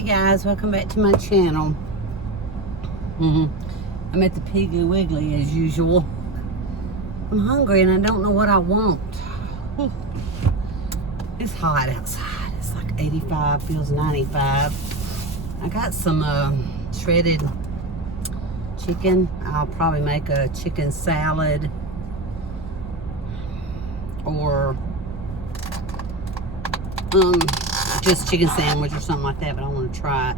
Hey guys, welcome back to my channel. I'm at the Piggly Wiggly as usual. I'm hungry and I don't know what I want. It's hot outside. It's like 85, feels 95. I got some shredded chicken. I'll probably make a chicken salad or just chicken sandwich or something like that, but I want to try it,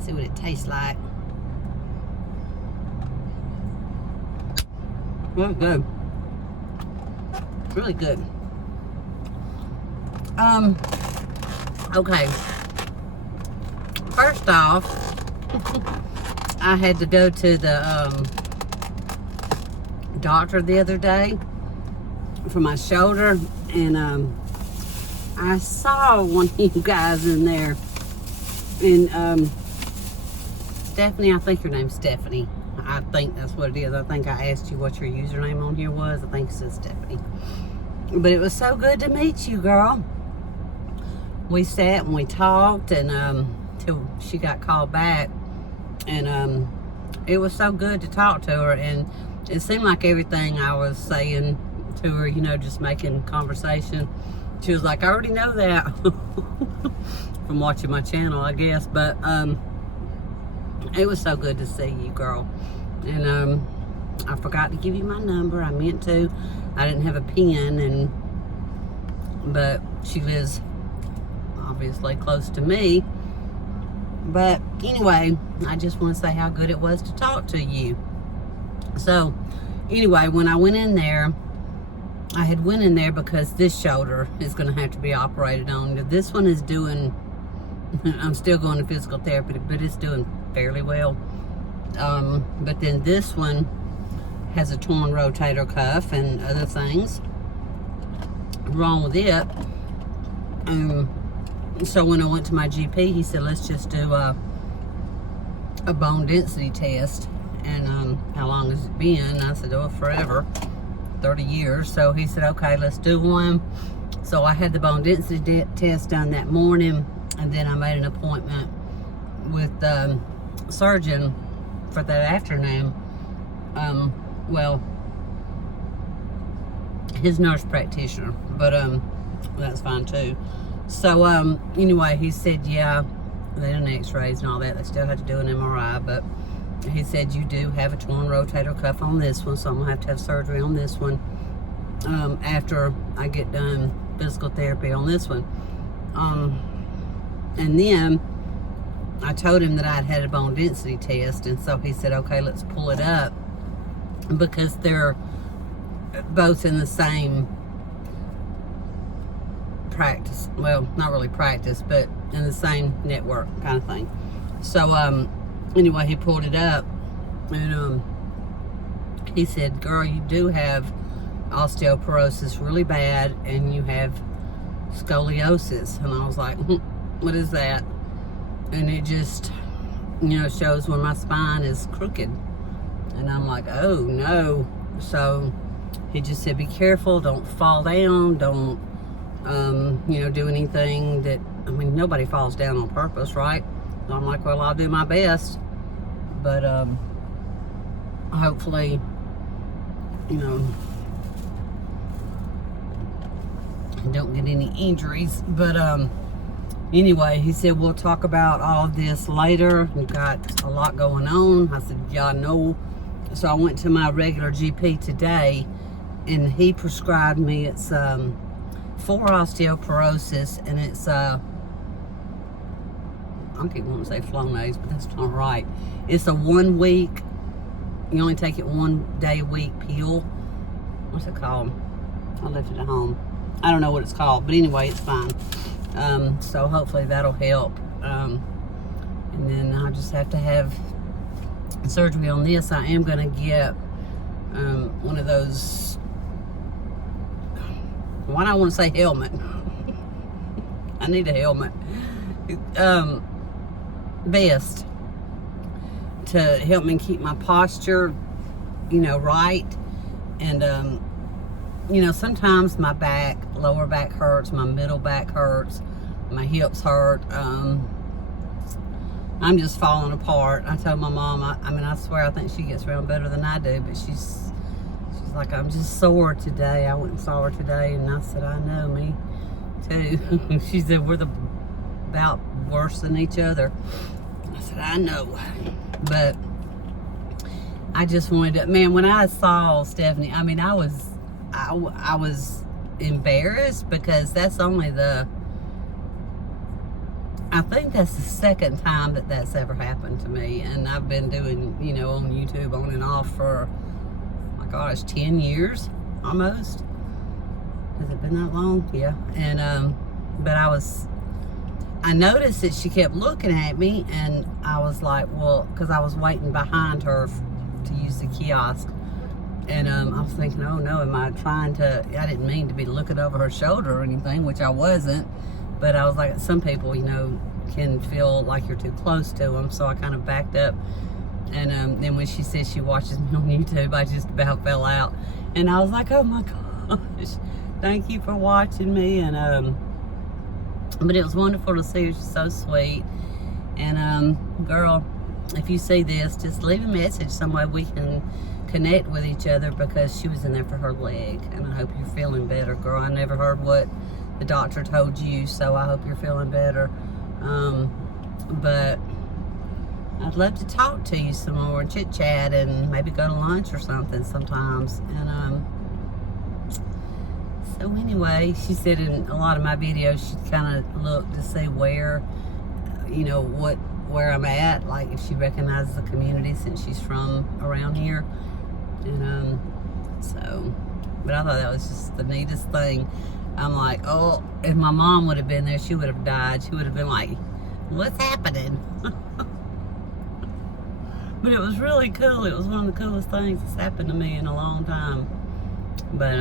see what it tastes like. Really good. It's really good. Okay. First off, I had to go to the doctor the other day for my shoulder, and I saw one of you guys in there, and Stephanie, I think your name's Stephanie. I think that's what it is. I think I asked you what your username on here was. I think it says Stephanie. But it was so good to meet you, girl. We sat and we talked, and till she got called back, and it was so good to talk to her, and it seemed like everything I was saying to her, you know, just making conversation. She was like, I already know that from watching my channel, I guess. But it was so good to see you, girl. And I forgot to give you my number. I meant to. I didn't have a pen, but she lives obviously close to me. But anyway, I just want to say how good it was to talk to you. So anyway, when I went in there, I had went in there because this shoulder is going to have to be operated on. This one is doing, I'm still going to physical therapy, but it's doing fairly well. But then this one has a torn rotator cuff and other things wrong with it. So when I went to my GP, he said, let's just do a bone density test. And how long has it been? I said, oh, forever. 30 years. So he said, okay, let's do one. So I had the bone density test done that morning, and then I made an appointment with the surgeon for that afternoon. Well, his nurse practitioner, but that's fine too. So anyway, he said, yeah, they did x-rays and all that. They still had to do an MRI, but he said, you do have a torn rotator cuff on this one, so I'm gonna have to have surgery on this one after I get done physical therapy on this one. And then I told him that I'd had a bone density test, and so he said, okay, let's pull it up, because they're both in the same practice. Well, not really practice, but in the same network kind of thing. So anyway, he pulled it up, and he said, girl, you do have osteoporosis really bad, and you have scoliosis. And I was like, what is that? And it just, you know, shows when my spine is crooked. And I'm like, oh no. So he just said, be careful, don't fall down, don't you know, do anything that, I mean, nobody falls down on purpose, right? So I'm like, well, I'll do my best, but hopefully, you know, don't get any injuries. But anyway, he said, we'll talk about all of this later. We've got a lot going on. I said, yeah, I know. So I went to my regular GP today, and he prescribed me, it's for osteoporosis, and it's I keep wanting to say Flonase, but that's not right. It's a 1 week, you only take it 1 day a week pill. What's it called? I left it at home. I don't know what it's called, but anyway, it's fine. So hopefully that'll help. And then I'll just have to have surgery on this. I am going to get one of those, why do I want to say helmet? I need a helmet. Vest to help me keep my posture, you know, right. And you know, sometimes my back, lower back hurts, my middle back hurts, my hips hurt. I'm just falling apart. I told my mom, I mean, I swear I think she gets around better than I do, but she's like, I'm just sore today. I went and saw her today, and I said, I know, me too. She said, we're about worse than each other. I said, I know. But I just wanted to, man, when I saw Stephanie, I mean, I was embarrassed because that's only I think that's the second time that's ever happened to me. And I've been doing, you know, on YouTube on and off for, oh my gosh, 10 years almost. Has it been that long? Yeah. And, but I noticed that she kept looking at me, and I was like, well, because I was waiting behind her to use the kiosk. And I was thinking, oh no, am I trying to, I didn't mean to be looking over her shoulder or anything, which I wasn't. But I was like, some people, you know, can feel like you're too close to them. So I kind of backed up. And then when she said she watches me on YouTube, I just about fell out. And I was like, oh my gosh, thank you for watching me. And but it was wonderful to see her. She's so sweet. And girl, if you see this, just leave a message some way we can connect with each other, because she was in there for her leg. And I hope you're feeling better, girl. I never heard what the doctor told you, so I hope you're feeling better. But I'd love to talk to you some more and chit chat and maybe go to lunch or something sometimes. And so anyway, she said in a lot of my videos she'd kind of look to see where, you know, where I'm at, like if she recognizes the community since she's from around here. And so, but I thought that was just the neatest thing. I'm like, oh, if my mom would have been there, she would have died. She would have been like, what's happening? But it was really cool. It was one of the coolest things that's happened to me in a long time. But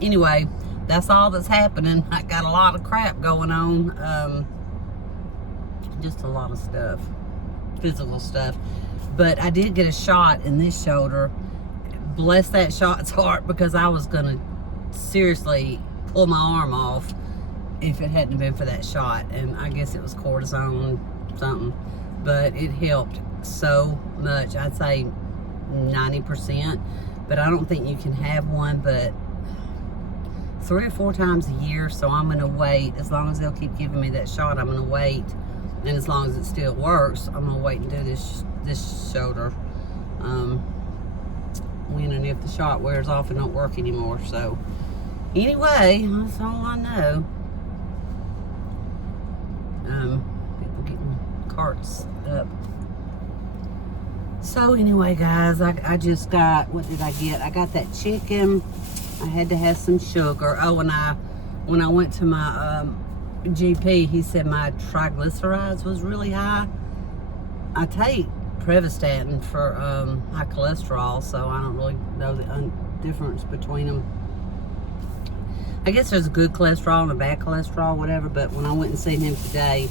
anyway, that's all that's happening. I got a lot of crap going on. Just a lot of stuff, physical stuff. But I did get a shot in this shoulder. Bless that shot's heart, because I was gonna seriously pull my arm off if it hadn't been for that shot. And I guess it was cortisone something, but it helped so much. I'd say 90%, but I don't think you can have one but 3 or 4 times a year. So I'm gonna wait. As long as they'll keep giving me that shot, I'm gonna wait. And as long as it still works, I'm gonna wait and do this shoulder when and if the shot wears off and don't work anymore. So anyway, that's all I know. People getting carts up. So anyway, guys, I just got, what did I get? I got that chicken. I had to have some sugar. Oh, when I went to my GP, he said my triglycerides was really high. I take Prevestatin for high cholesterol, so I don't really know the difference between them. I guess there's a good cholesterol and a bad cholesterol, whatever, but when I went and seen him today,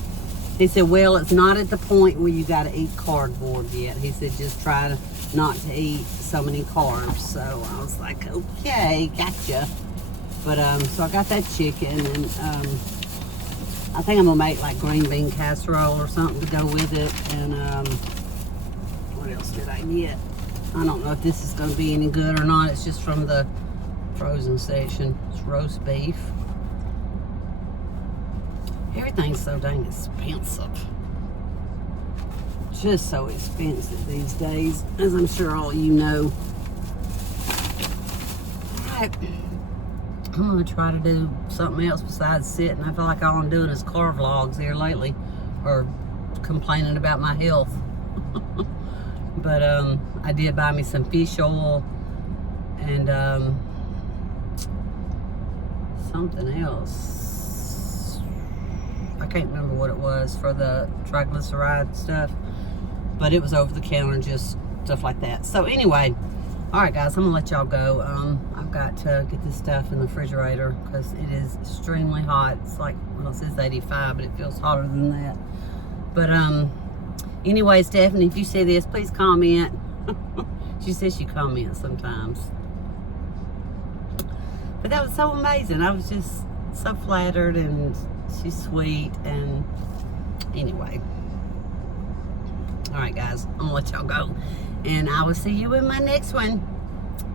he said, well, it's not at the point where you got to eat cardboard yet. He said, just try not to eat so many carbs. So I was like, okay, gotcha. But so I got that chicken, and I think I'm gonna make like green bean casserole or something to go with it. And what else did I get? I don't know if this is gonna be any good or not. It's just from the frozen section. It's roast beef. Everything's so dang expensive. Just so expensive these days, as I'm sure all you know. Alright, I'm gonna try to do something else besides sitting. I feel like all I'm doing is car vlogs here lately, or complaining about my health. But I did buy me some fish oil and something else. I can't remember what it was for the triglyceride stuff, but it was over the counter, just stuff like that. So anyway, all right, guys, I'm gonna let y'all go. I've got to get this stuff in the refrigerator because it is extremely hot. It's like, well, it says 85, but it feels hotter than that. But anyway, Stephanie, if you see this, please comment. She says she comments sometimes. But that was so amazing. I was just so flattered, and she's sweet. And anyway, All right, guys, I'm gonna let y'all go, and I will see you in my next one.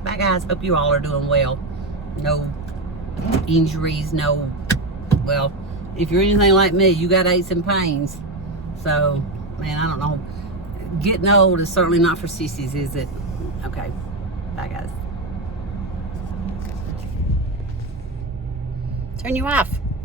Bye, guys. Hope you all are doing well. No injuries, no, well, if you're anything like me, you got aches and pains. So, man, I don't know. Getting old is certainly not for sissies, is it? Okay. Bye, guys. Turn you off.